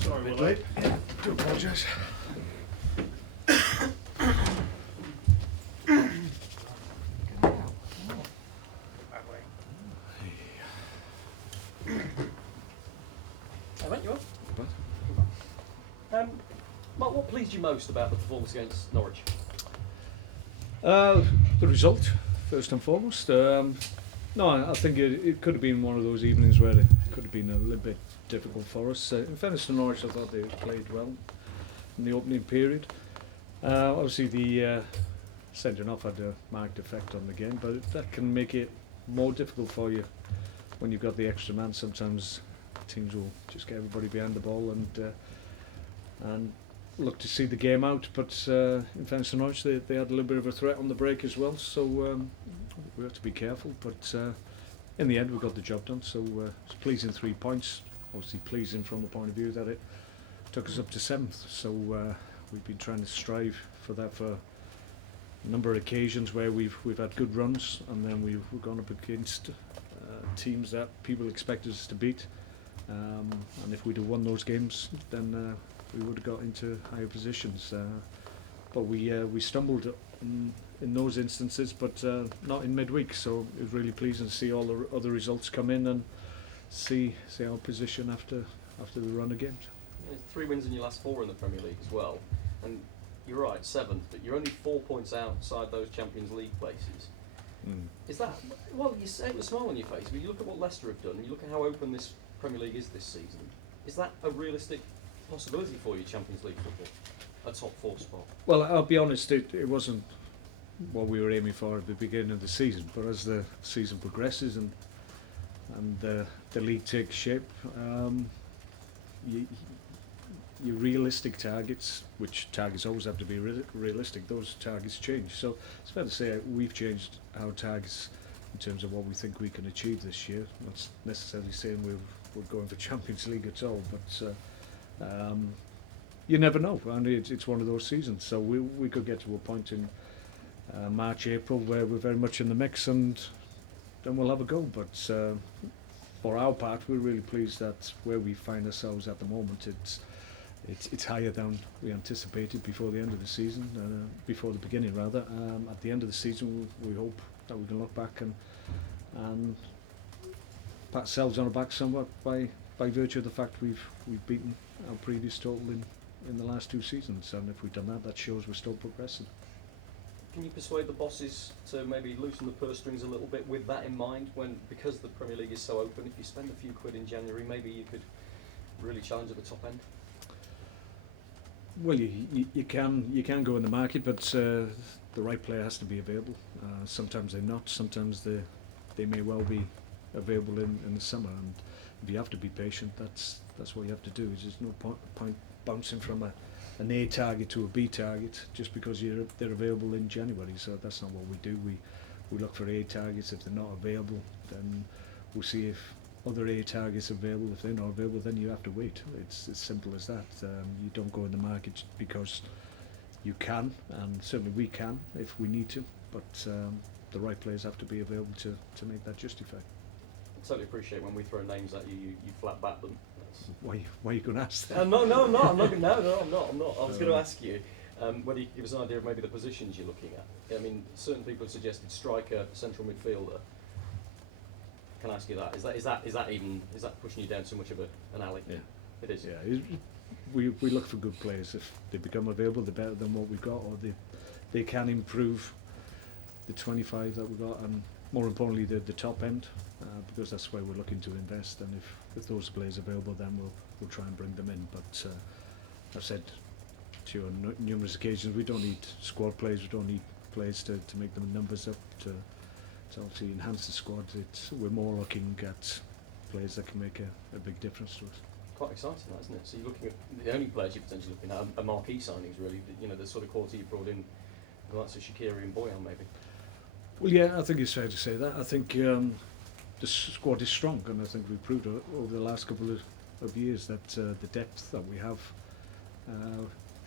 Sorry, we're late. Yeah, do apologise. Mate, you are? Mark, what pleased you most about the performance against Norwich? The result, first and foremost. No, I think it could have been one of those evenings where it could have been a little bit difficult for us. In fairness to Norwich, I thought they played well in the opening period. Obviously, the sending off had a marked effect on the game, but that can make it more difficult for you when you've got the extra man. Sometimes teams will just get everybody behind the ball and look to see the game out. But in fairness to Norwich, they had a little bit of a threat on the break as well, so we have to be careful. But in the end, we got the job done. So it's pleasing 3 points. Obviously pleasing from the point of view that it took us up to 7th. So we've been trying to strive for that for a number of occasions where we've had good runs, and then we've gone up against teams that people expected us to beat. And if we'd have won those games, then we would have got into higher positions. But we stumbled in those instances, but not in midweek. So it was really pleasing to see all the other results come in and see our position after the run of games. Yeah, 3 wins in your last 4 in the Premier League as well, and you're right, 7th, but you're only 4 points outside those Champions League places. Is that, well, you say it with a smile on your face, but you look at what Leicester have done, and you look at how open this Premier League is this season. Is that a realistic possibility for you, Champions League football, a top 4 spot? Well, I'll be honest, it wasn't what we were aiming for at the beginning of the season, but as the season progresses and the league takes shape, your realistic targets, which targets always have to be realistic, those targets change. So it's fair to say we've changed our targets in terms of what we think we can achieve this year. Not necessarily saying we're going for Champions League at all, but you never know, and it's one of those seasons. So we could get to a point in March, April where we're very much in the mix, and then we'll have a go. But for our part, we're really pleased that where we find ourselves at the moment, it's higher than we anticipated before the end of the season, before the beginning rather. At the end of the season, we hope that we can look back and pat ourselves on the back somewhat by virtue of the fact we've beaten our previous total in the last 2 seasons, and if we've done that, that shows we're still progressing. Can you persuade the bosses to maybe loosen the purse strings a little bit with that in mind, because the Premier League is so open? If you spend a few quid in January, maybe you could really challenge at the top end? Well, you can go in the market, but the right player has to be available. Sometimes they're not. Sometimes they may well be available in the summer, and if you have to be patient, that's what you have to do. There's no point bouncing from an A target to a B target just because they're available in January. So that's not what we do. We look for A targets. If they're not available, then we'll see if other A targets are available. If they're not available, then you have to wait. It's as simple as that. You don't go in the market because you can, and certainly we can if we need to, but the right players have to be available to make that justified. I totally appreciate when we throw names at you, you flat back them. Why are you going to ask that? No, I'm not. I'm not. I was going to ask you whether you could give us an idea of maybe the positions you're looking at. I mean, certain people have suggested striker, central midfielder. Can I ask you that? Is that pushing you down too much of an alley? Yeah, it is. Yeah, we look for good players. If they become available, they're better than what we've got, or they can improve the 25 that we've got, and more importantly the top end, because that's where we're looking to invest. And if those players are available, then we'll try and bring them in. But I've said to you on numerous occasions, we don't need squad players. We don't need players to make them numbers up to obviously enhance the squad. We're more looking at players that can make a big difference to us. Quite exciting, that, isn't it? So you're looking at the only players you're potentially looking at are marquee signings, really. The sort of quality you brought in, the likes of Shaqiri and Boyan, maybe. Well, yeah, I think it's fair to say that. I think the squad is strong, and I think we've proved over the last couple of years that the depth that we have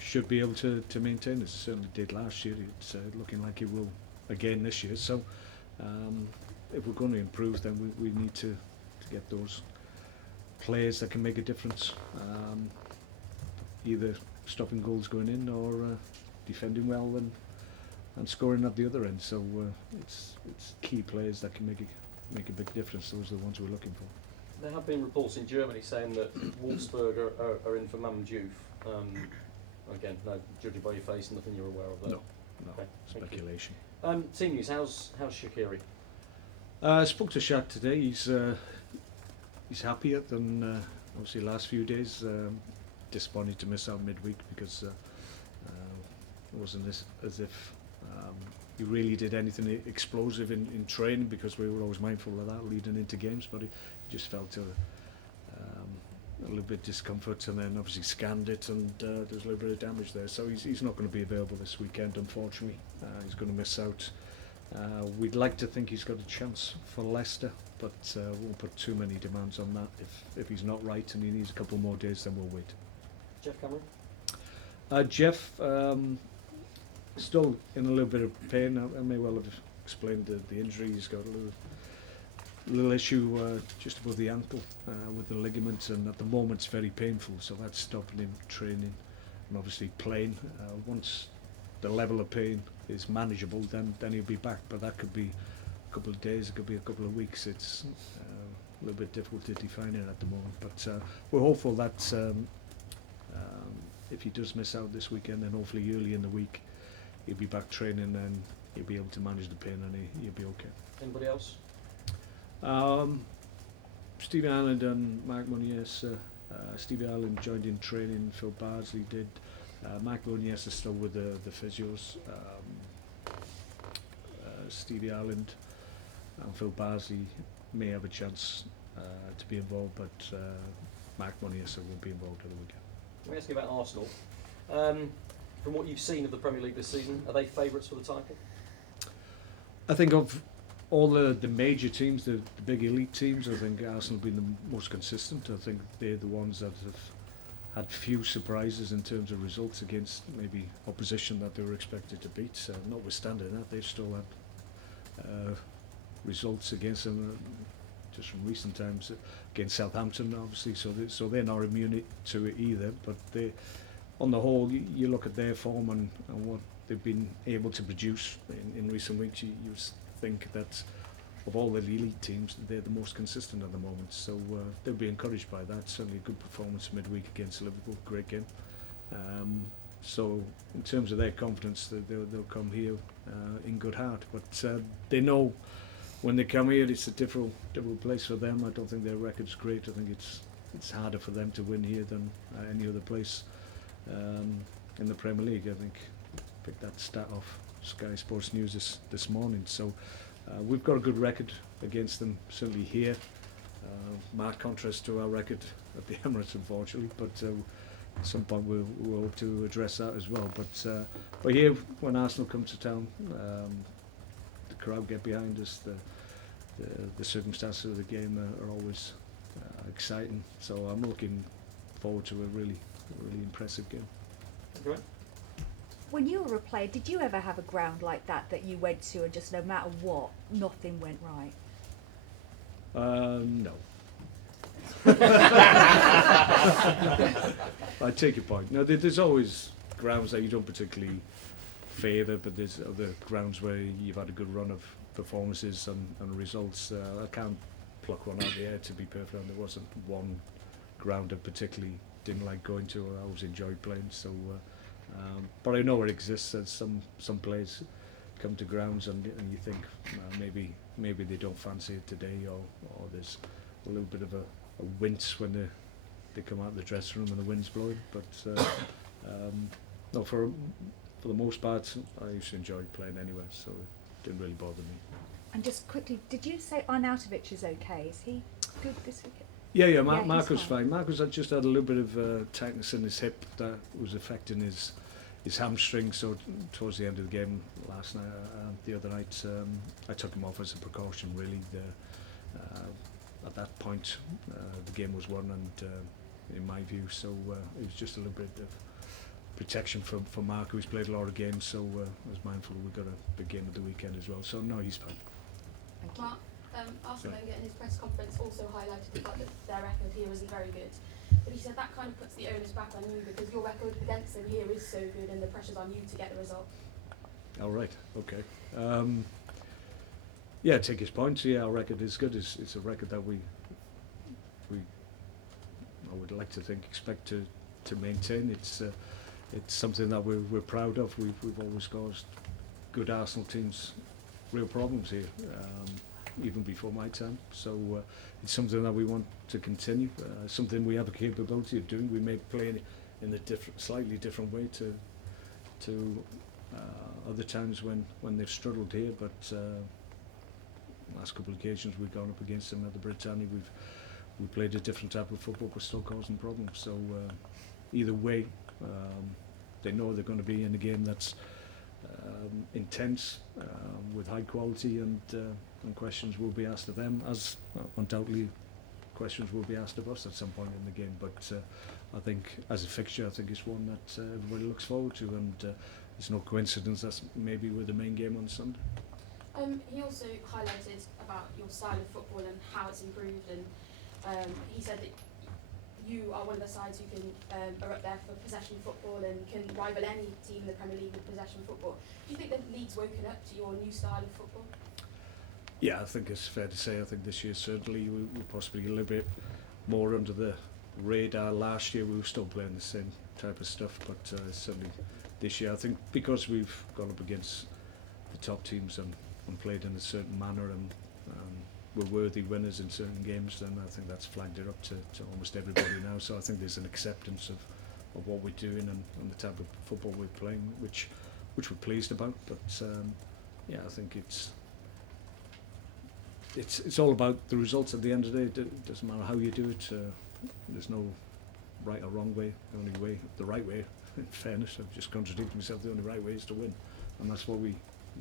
should be able to maintain. It certainly did last year. It's looking like it will again this year. So if we're going to improve, then we need to get those players that can make a difference. either stopping goals going in or defending well and scoring at the other end. So it's key players that can make a big difference. Those are the ones we're looking for. There have been reports in Germany saying that Wolfsburg are in for Mamdjouf. Again, no, judging by your face, nothing you're aware of there. No, Okay, speculation. Team news. How's Shaqiri? I spoke to Shaq today. He's happier than obviously last few days. Disappointed to miss out midweek because it wasn't as if he really did anything explosive in training, because we were always mindful of that leading into games, but he just felt a little bit discomfort, and then obviously scanned it, and there's a little bit of damage there. So he's not going to be available this weekend, unfortunately. He's going to miss out. We'd like to think he's got a chance for Leicester, but won't put too many demands on that. If he's not right and he needs a couple more days, then we'll wait. Jeff Cameron? Jeff, still in a little bit of pain. I may well have explained the injury. He's got a little issue just above the ankle with the ligaments, and at the moment it's very painful, so that's stopping him training and obviously playing. Once the level of pain is manageable, then he'll be back, but that could be a couple of days, it could be a couple of weeks. It's a little bit difficult to define it at the moment, but we're hopeful that if he does miss out this weekend, then hopefully early in the week he'll be back training and he'll be able to manage the pain, and he'll be okay. Anybody else? Stevie Ireland and Mark Muniz. Stevie Ireland joined in training, Phil Bardsley did. Mark Muniz is still with the physios. Stevie Ireland and Phil Bardsley may have a chance to be involved, but Mark Muniz won't be involved at the weekend. Let me ask you about Arsenal. From what you've seen of the Premier League this season, are they favourites for the title? I think of all the major teams, the big elite teams, I think Arsenal have been the most consistent. I think they're the ones that have had few surprises in terms of results against maybe opposition that they were expected to beat. Notwithstanding that, they've still had results against them just from recent times, against Southampton obviously, so they're not immune to it either, but they, on the whole, you look at their form and what they've been able to produce in recent weeks, you think that of all the elite teams, they're the most consistent at the moment, so they'll be encouraged by that. Certainly a good performance midweek against Liverpool, great game. So in terms of their confidence, they'll come here in good heart, but they know when they come here it's a difficult place for them. I don't think their record's great. I think it's harder for them to win here than any other place in the Premier League. I think picked that stat off Sky Sports News this morning. So we've got a good record against them, certainly here. Marked contrast to our record at the Emirates, unfortunately, but at some point we'll hope to address that as well. But here, when Arsenal come to town, the crowd get behind us. The circumstances of the game are always exciting. So I'm looking forward to a really impressive game. Okay. When you were a player, did you ever have a ground like that you went to and just no matter what, nothing went right? No. I take your point. No, there's always grounds that you don't particularly favour, but there's other grounds where you've had a good run of performances and results. I can't pluck one out of the air, to be perfect. There wasn't one ground I particularly didn't like going to, or I always enjoyed playing. So, but I know it exists. As some players come to grounds and you think maybe they don't fancy it today, or there's a little bit of a wince when they come out of the dressing room and the wind's blowing. But no, for the most part, I used to enjoy playing anyway, so it didn't really bother me. And just quickly, did you say Arnautovic is okay? Is he good this weekend? Yeah, Marco's fine. Marco's had just had a little bit of tightness in his hip that was affecting his hamstring. So towards the end of the game last night, the other night, I took him off as a precaution. Really, at that point, the game was won, and in my view, so it was just a little bit of protection for Marco, who's played a lot of games. So I was mindful we got a big game at the weekend as well. So no, he's fine. Mark, Arsene Wenger in his press conference also highlighted the fact that their record here isn't very good. But he said that kind of puts the onus back on you because your record against them here is so good and the pressure's on you to get the result. All right, okay. Yeah, I take his point. Yeah, our record is good. It's a record that we I would like to think expect to maintain. It's something that we're proud of. We've always caused good Arsenal teams real problems here, even before my time. So it's something that we want to continue. Something we have a capability of doing. We may play in a slightly different way to other times when they've struggled here, but last couple of occasions we've gone up against them at the Britannia, we played a different type of football but still causing problems. So either way, they know they're going to be in a game that's intense, with high quality, and questions will be asked of them, as undoubtedly questions will be asked of us at some point in the game. But I think as a fixture, I think it's one that everybody looks forward to, and it's no coincidence that's maybe with the main game on Sunday. He also highlighted about your style of football and how it's improved, and he said that you are one of the sides who can are up there for possession football and can rival any team in the Premier League with possession football. Do you think the league's woken up to your new style of football? Yeah, I think it's fair to say. I think this year certainly we possibly a little bit more under the radar. Last year we were still playing the same type of stuff, but certainly this year I think because we've gone up against the top teams and played in a certain manner, and we're worthy winners in certain games, then I think that's flagged it up to almost everybody now. So I think there's an acceptance of what we're doing and the type of football we're playing, which we're pleased about. But yeah, I think it's all about the results at the end of the day. It doesn't matter how you do it. There's no right or wrong way. The only way, the right way, in fairness, I've just contradicted myself, the only right way is to win, and that's what we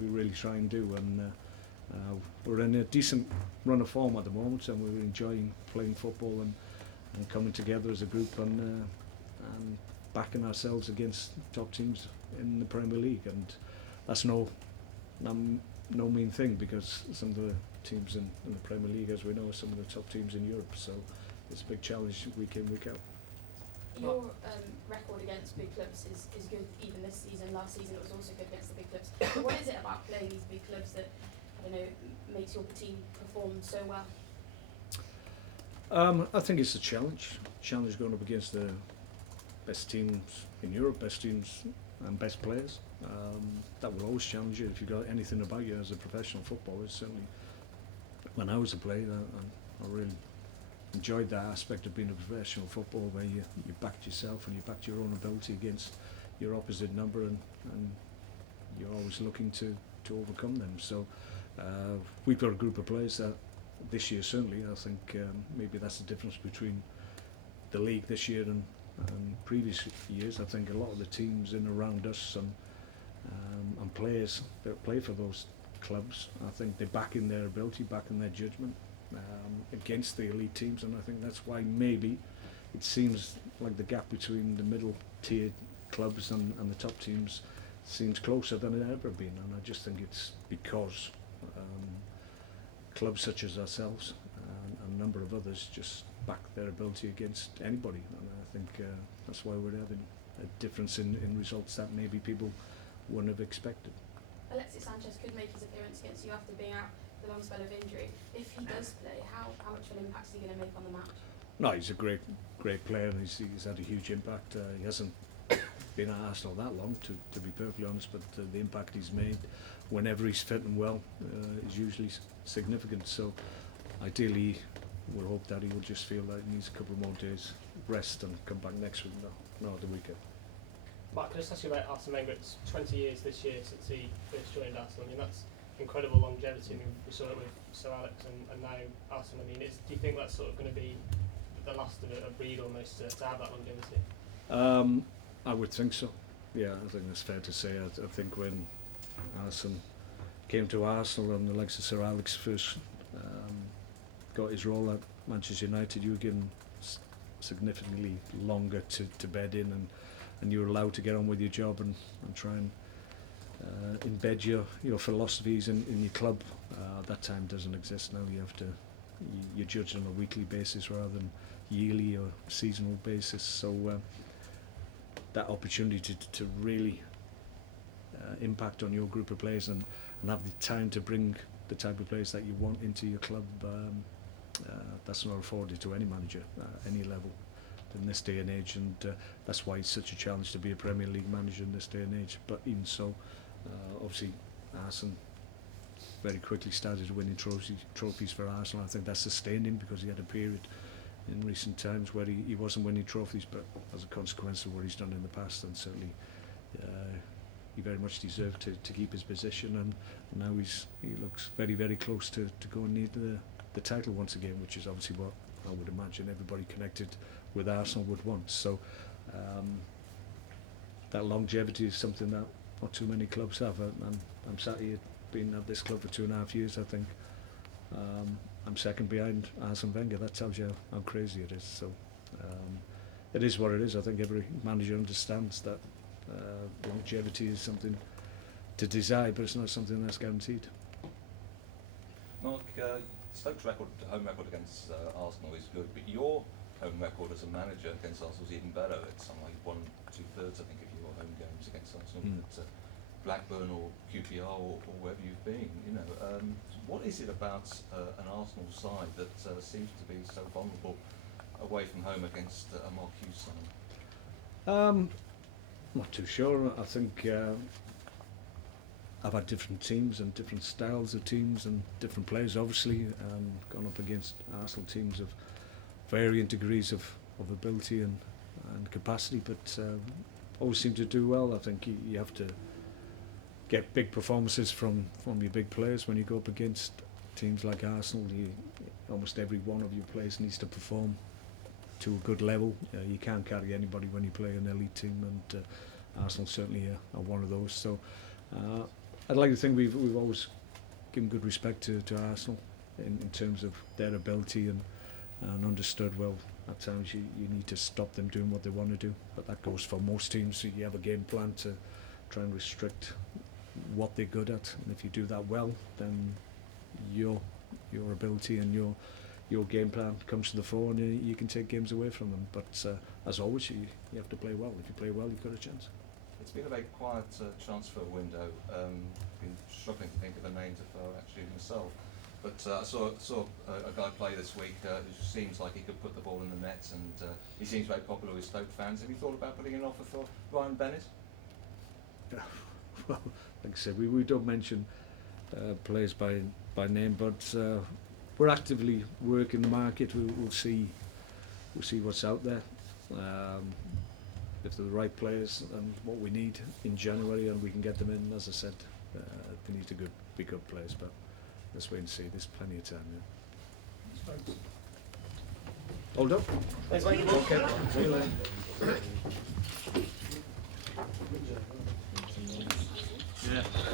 really try and do. And we're in a decent run of form at the moment, and we're enjoying playing football and coming together as a group and backing ourselves against top teams in the Premier League. And that's no mean thing, because some of the teams in the Premier League, as we know, are some of the top teams in Europe. So it's a big challenge week in, week out. Your record against big clubs is good even this season. Last season it was also good against the big clubs. But what is it about playing these big clubs that makes your team perform so well? I think it's a challenge going up against the best teams in Europe, best teams and best players. That will always challenge you if you've got anything about you as a professional footballer. Certainly when I was a player, I really enjoyed that aspect of being a professional footballer, where you backed yourself and you backed your own ability against your opposite number, and you're always looking to overcome them. So we've got a group of players that this year, certainly, I think maybe that's the difference between the league this year and previous years. I think a lot of the teams in around us and players that play for those clubs, I think they're backing their ability, backing their judgment against the elite teams, and I think that's why maybe it seems like the gap between the middle tier clubs and the top teams seems closer than it ever been. And I just think it's because clubs such as ourselves and a number of others just back their ability against anybody, and I think that's why we're having a difference in results that maybe people wouldn't have expected. Alexis Sanchez could make his appearance against you after being out the long spell of injury. If he does play, how much of an impact is he going to make on the match? No, he's a great player, and he's had a huge impact. He hasn't been at Arsenal that long, to be perfectly honest, but the impact he's made whenever he's fit and well is usually significant. So ideally we'll hope that he will just feel that he needs a couple more days rest and come back next week, not the weekend. Mark, can I just ask you about Arsene Wenger? It's 20 years this year since he first joined Arsenal. I mean, that's incredible longevity. I mean, we saw it with Sir Alex and now Arsenal. I mean, do you think that's sort of going to be the last of a breed almost to have that longevity? I would think so. Yeah, I think that's fair to say. I think when Arsene came to Arsenal and the likes of Sir Alex first got his role at Manchester United, you were given significantly longer to bed in, and you were allowed to get on with your job and try and embed your philosophies in your club. That time doesn't exist now. You're judged on a weekly basis rather than yearly or seasonal basis. So that opportunity to really impact on your group of players and have the time to bring the type of players that you want into your club, that's not afforded to any manager at any level in this day and age, and that's why it's such a challenge to be a Premier League manager in this day and age. But even so, obviously Arsene very quickly started winning trophies for Arsenal. I think that sustained him, because he had a period in recent times where he wasn't winning trophies, but as a consequence of what he's done in the past, and certainly he very much deserved to keep his position, and now he looks very, very close to go and need the title once again, which is obviously what I would imagine everybody connected with Arsenal would want. So that longevity is something that not too many clubs have. I'm sat here being at this club for 2.5 years, I think. I'm second behind Arsene Wenger. That tells you how crazy it is. So it is what it is. I think every manager understands that longevity is something to desire, but it's not something that's guaranteed. Mark, Stoke's home record against Arsenal is good, but your home record as a manager against Arsenal is even better. It's something like 1/2/3, I think, of your home games against Arsenal. At Blackburn or QPR or wherever you've been. What is it about an Arsenal side that seems to be so vulnerable away from home against a Mark Hughes side? Not too sure. I think I've had different teams and different styles of teams and different players, obviously, gone up against Arsenal teams of varying degrees of ability and capacity, but always seem to do well. I think you have to get big performances from your big players when you go up against teams like Arsenal. Almost every one of your players needs to perform to a good level. You can't carry anybody when you play an elite team, and Arsenal certainly are one of those. So I'd like to think we've always given good respect to Arsenal in terms of their ability and understood, well, at times you need to stop them doing what they want to do, but that goes for most teams. So you have a game plan to try and restrict what they're good at, and if you do that well, then your ability and your game plan comes to the fore, and you can take games away from them. But as always, you have to play well. If you play well, you've got a chance. It's been a very quiet transfer window. Been struggling to think of a name to throw actually myself. But I saw a guy play this week who seems like he could put the ball in the net, and he seems very popular with Stoke fans. Have you thought about putting an offer for Ryan Bennett? Well, like I said, we don't mention players by name, but we're actively working the market. We'll see what's out there. If they're the right players and what we need in January, and we can get them in, as I said, they need to be good players. But let's wait and see. There's plenty of time. Yeah. Hold up. Thanks, mate. Okay. See you later.